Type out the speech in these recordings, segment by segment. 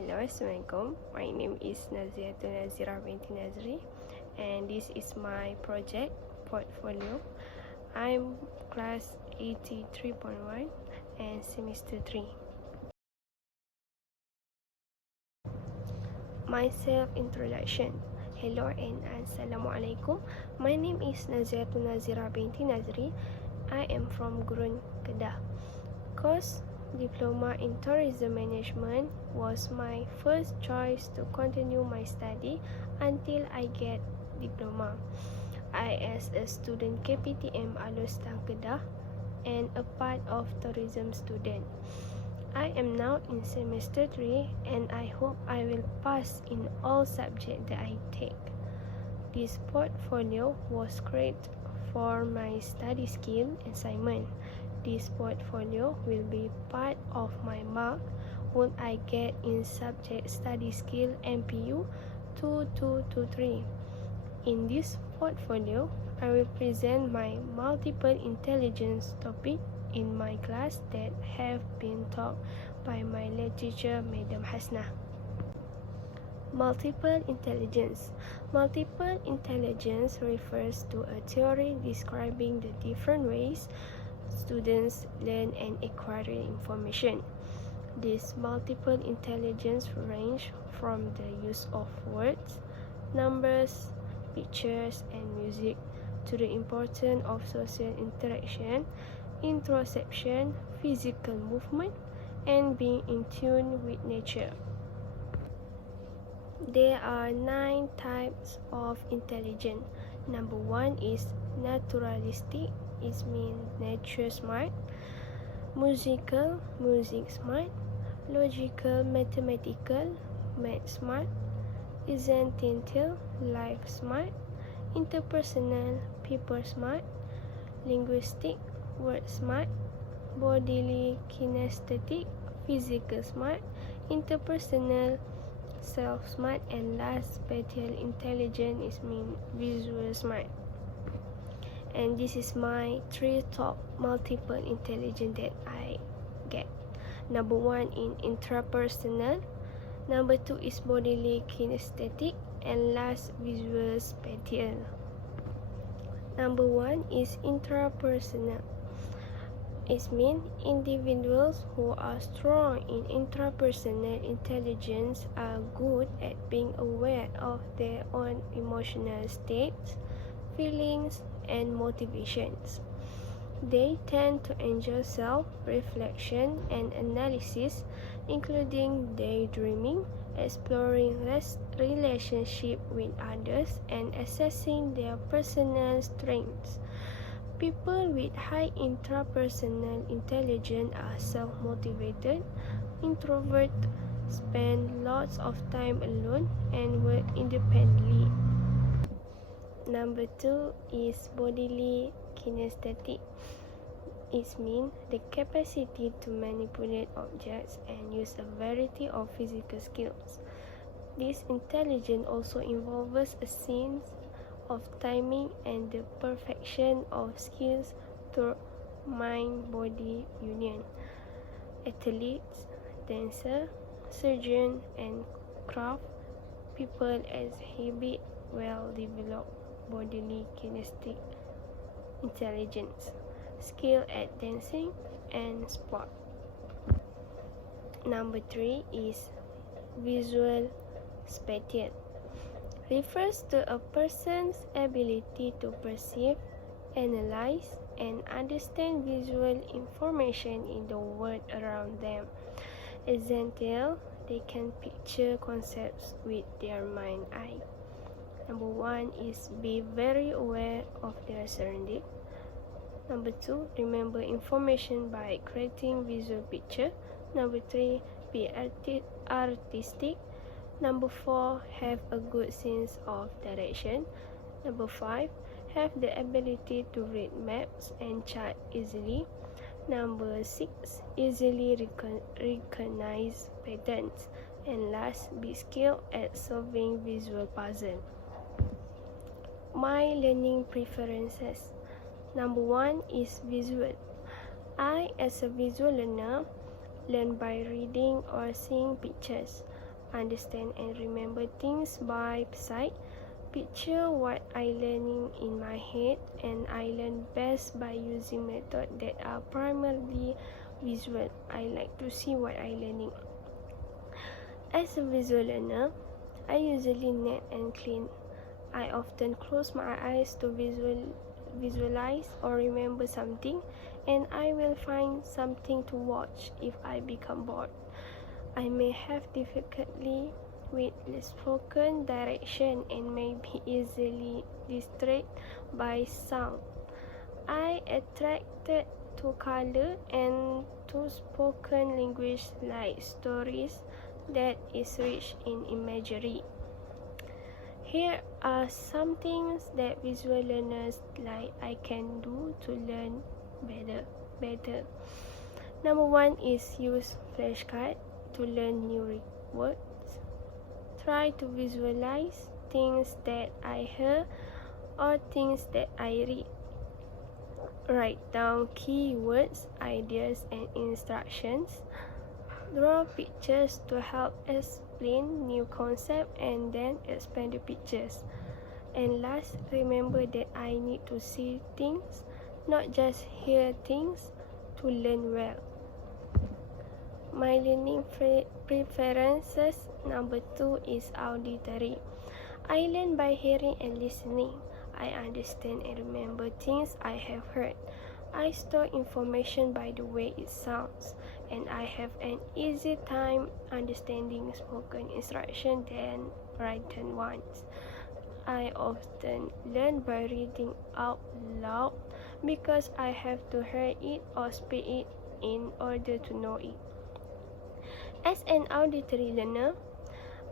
Hello, Assalamualaikum. My name is Nazira binti Nazri, and this is my project portfolio. I'm class 83.1 and semester 3. My self-introduction. Hello and Assalamualaikum. My name is Nazira binti Nazri. I am from Gurun, Kedah. Course Diploma in Tourism Management was my first choice to continue my study until I get diploma. I as a student KPTM Alustang Kedah and a part of tourism student. I am now in semester 3 and I hope I will pass in all subjects that I take. This portfolio was created for my study skill assignment. This portfolio will be part of my mark what I get in subject study skill MPU 2223. In this portfolio, I will present my multiple intelligence topic in my class that have been taught by my teacher, Madam Hasna. Multiple intelligence. Multiple intelligence refers to a theory describing the different ways students learn and acquire information. This multiple intelligence range from the use of words, numbers, pictures, and music to the importance of social interaction, interoception, physical movement, and being in tune with nature. There are 9 types of intelligence. Number 1 is naturalistic, it means nature smart. Musical, music smart. Logical, mathematical, math smart. Existential, life smart. Interpersonal, people smart. Linguistic, word smart. Bodily, kinesthetic, physical smart. Interpersonal, self smart. And last, spatial intelligence is mean visual smart. And this is my 3 top multiple intelligence that I get. Number 1 in intrapersonal, number 2 is bodily kinesthetic, and last visual spatial. Number 1 is intrapersonal. It means individuals who are strong in intrapersonal intelligence are good at being aware of their own emotional states, feelings, and motivations. They tend to enjoy self-reflection and analysis, including daydreaming, exploring relationship with others, and assessing their personal strengths. People with high intrapersonal intelligence are self-motivated, introvert, spend lots of time alone, and work independently. Number 2 is bodily kinesthetic. It means the capacity to manipulate objects and use a variety of physical skills. This intelligence also involves a sense of timing and the perfection of skills through mind-body union. Athletes, dancer, surgeon, and craft people exhibit well-developed bodily kinesthetic intelligence, skill at dancing, and sport. Number 3 is visual spatial. Refers to a person's ability to perceive, analyze, and understand visual information in the world around them. Example, they can picture concepts with their mind eye. Number 1 is be very aware of their surroundings. Number 2, remember information by creating visual picture. Number 3, be artistic. Number 4, have a good sense of direction. Number 5, have the ability to read maps and chart easily. Number 6, easily recognize patterns. And last, be skilled at solving visual puzzle. My learning preferences. Number 1 is visual. I, as a visual learner, learn by reading or seeing pictures. understand and remember things by sight. Picture what I learning in my head, and I learn best by using methods that are primarily visual. I like to see what I learning. As a visual learner, I usually neat and clean. I often close my eyes to visualize or remember something, and I will find something to watch if I become bored. I may have difficulty with spoken direction and may be easily distracted by sound. I attracted to color and to spoken language like stories that is rich in imagery. Here are some things that visual learners like I can do to learn better. Number 1 is use flashcards to learn new words. Try to visualize things that I hear or things that I read. Write down keywords, ideas, and instructions. Draw pictures to help explain new concepts and then expand the pictures. And last, remember that I need to see things, not just hear things, to learn well. My learning preferences. Number 2 is auditory. I learn by hearing and listening. I understand and remember things I have heard. I store information by the way it sounds, and I have an easy time understanding spoken instruction than written ones. I often learn by reading out loud because I have to hear it or speak it in order to know it. As an auditory learner,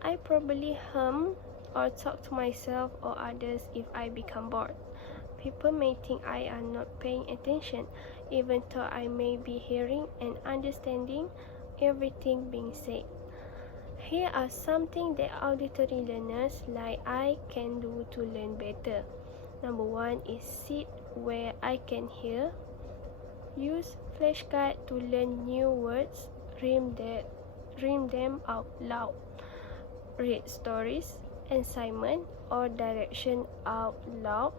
I probably hum or talk to myself or others if I become bored. People may think I am not paying attention, even though I may be hearing and understanding everything being said. Here are something that auditory learners like I can do to learn better. Number 1 is sit where I can hear. Use flashcards to learn new words. Read them out loud. Read stories, assignment, or direction out loud.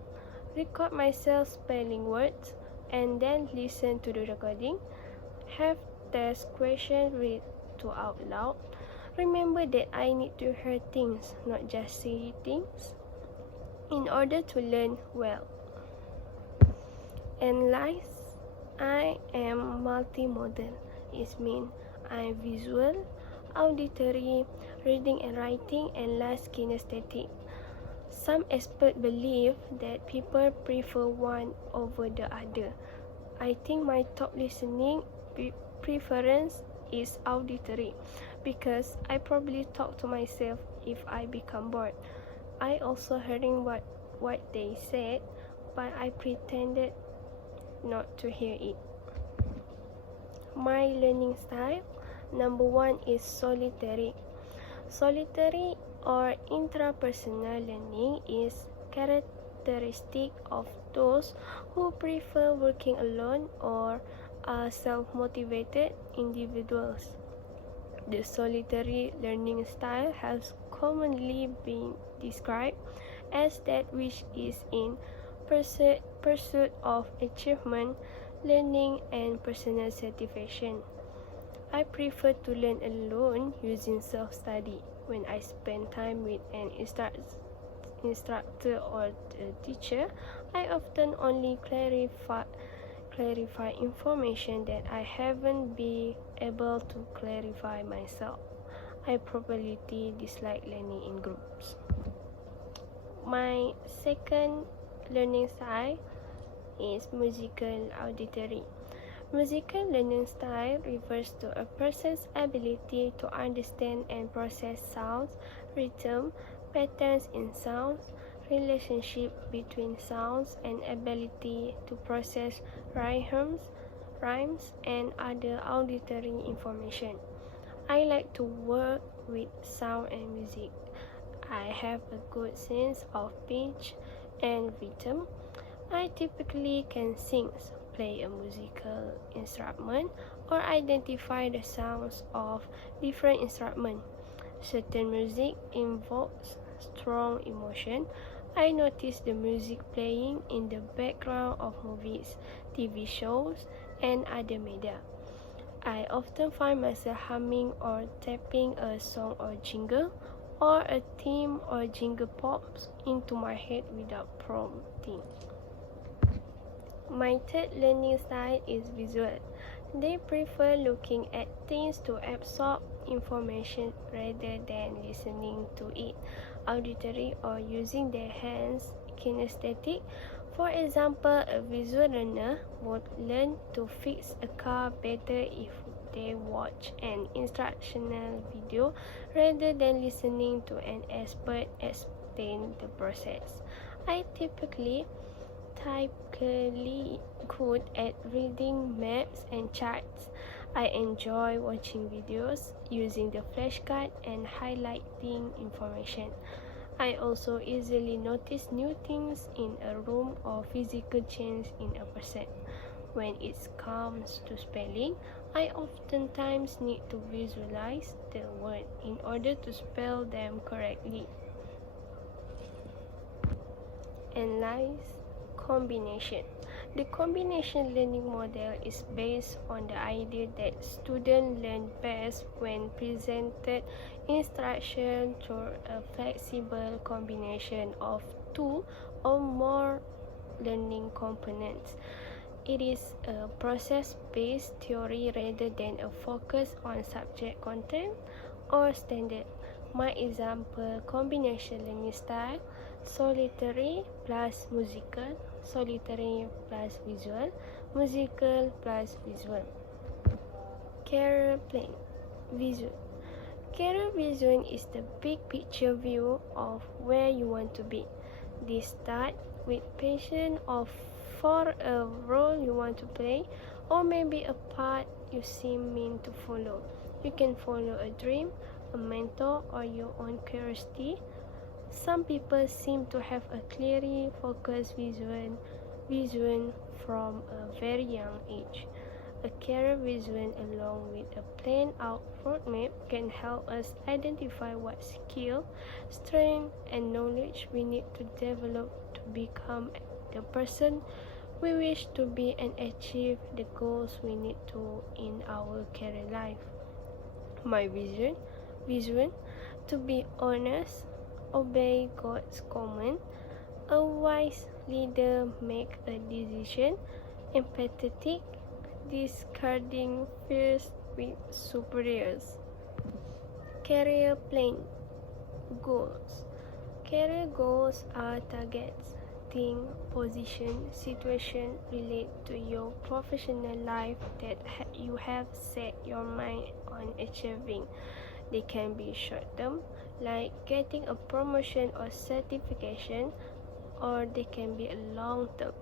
Record myself spelling words and then listen to the recording. Have test questions read to out loud. Remember that I need to hear things, not just see things, in order to learn well. And last, I am multimodal. It means I'm visual, auditory, reading and writing, and last kinesthetic. Some experts believe that people prefer one over the other. I think my top listening preference is auditory because I probably talk to myself if I become bored. I also hearing what they said, but I pretended not to hear it. My learning style. Number 1 is solitary. Solitary or intrapersonal learning is characteristic of those who prefer working alone or are self-motivated individuals. The solitary learning style has commonly been described as that which is in pursuit of achievement, learning, and personal satisfaction. I prefer to learn alone using self-study. When I spend time with an instructor or a teacher, I often only clarify information that I haven't been able to clarify myself. I probably dislike learning in groups. My second learning style is musical auditory. Musical learning style refers to a person's ability to understand and process sounds, rhythm, patterns in sounds, relationship between sounds, and ability to process rhymes, and other auditory information. I like to work with sound and music. I have a good sense of pitch and rhythm. I typically can sing, play a musical instrument, or identify the sounds of different instruments. Certain music invokes strong emotion. I notice the music playing in the background of movies, TV shows, and other media. I often find myself humming or tapping a song or jingle, or a theme or jingle pops into my head without prompting. My third learning style is visual. They prefer looking at things to absorb information rather than listening to it, auditory or using their hands, kinesthetic. For example, a visual learner would learn to fix a car better if they watch an instructional video rather than listening to an expert explain the process. I typically good at reading maps and charts. I enjoy watching videos, using the flashcard, and highlighting information. I also easily notice new things in a room or physical change in a person. When it comes to spelling, I oftentimes need to visualize the word in order to spell them correctly. And last, combination. The combination learning model is based on the idea that students learn best when presented instruction through a flexible combination of two or more learning components. It is a process-based theory rather than a focus on subject content or standard. My example combination learning style: solitary plus musical, solitary plus visual, musical plus visual. Career plan. Visual. Career vision is the big picture view of where you want to be. This starts with passion for a role you want to play, or maybe a path you seem meant to follow. You can follow a dream, a mentor, or your own curiosity. Some people seem to have a clearly focused vision from a very young age. A career vision along with a planned out roadmap can help us identify what skill, strength, and knowledge we need to develop to become the person we wish to be and achieve the goals we need to in our career life. My vision, to be honest, obey God's command, a wise leader make a decision, empathetic, discarding fears with superiors. Career plan. Goals. Career goals are targets, things, position, situation relate to your professional life that you have set your mind on achieving. They can be short-term, like getting a promotion or certification, or they can be a long-term,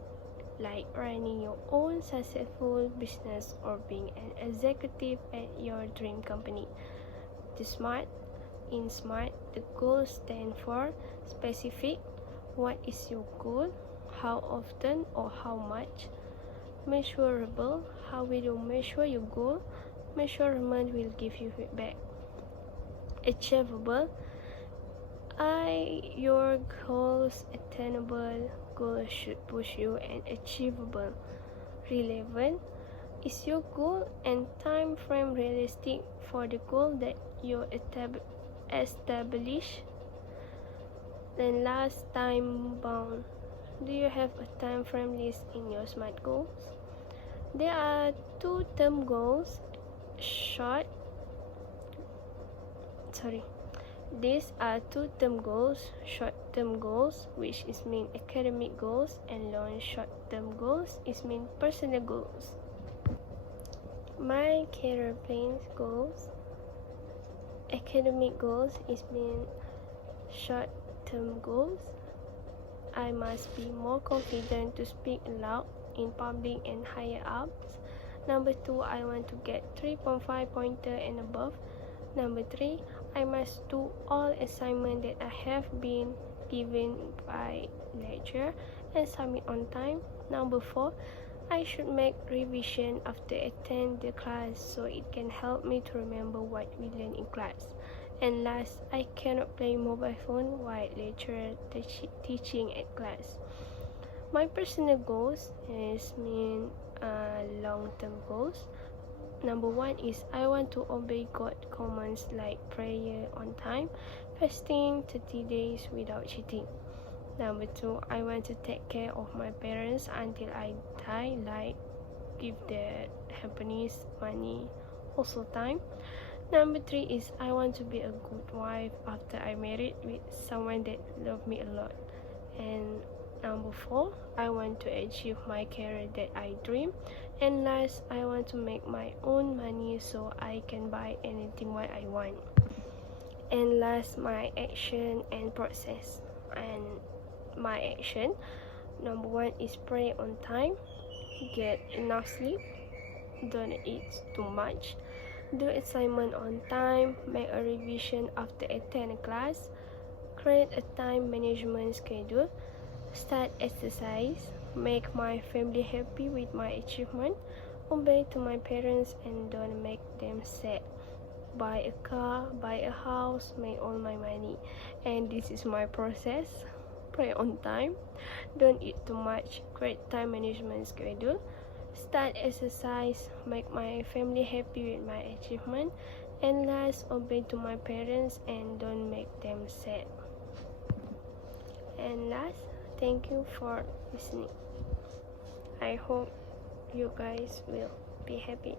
like running your own successful business or being an executive at your dream company. In SMART, the goals stand for specific. What is your goal? How often or how much? Measurable. How will you measure your goal? Measurement will give you feedback. Achievable. Are your goals attainable? Goals should push you and achievable. Relevant. Is your goal and time frame realistic for the goal that you establish? Then last, time bound. Do you have a time frame list in your SMART goals? There are two-term goals, These are two-term goals, short-term goals, which is mean academic goals, and long short-term goals is mean personal goals. My career plans goals, academic goals is mean short-term goals. I must be more confident to speak aloud in public and higher ups. Number 2, I want to get 3.5 pointer and above. Number 3, I must do all assignments that I have been given by lecturer and submit on time. Number 4, I should make revision after attend the class so it can help me to remember what we learn in class. And last, I cannot play mobile phone while lecturer teaching at class. My personal goals is long-term goals. Number one is I want to obey God commands like prayer on time, fasting 30 days without cheating. Number two, I want to take care of my parents until I die, like give their happiness, money, also time. Number three is I want to be a good wife after I married with someone that love me a lot. And number four, I want to achieve my career that I dream. And last, I want to make my own money so I can buy anything what I want. And last, my action and process. And my action, number one is pray on time, get enough sleep, don't eat too much, do assignment on time, make a revision after attend a class, create a time management schedule, start exercise, make my family happy with my achievement, obey to my parents and don't make them sad, buy a car, buy a house, make all my money. And this is my process. Pray on time, don't eat too much, create time management schedule, start exercise, make my family happy with my achievement, and last, obey to my parents and don't make them sad. And last, thank you for listening. I hope you guys will be happy.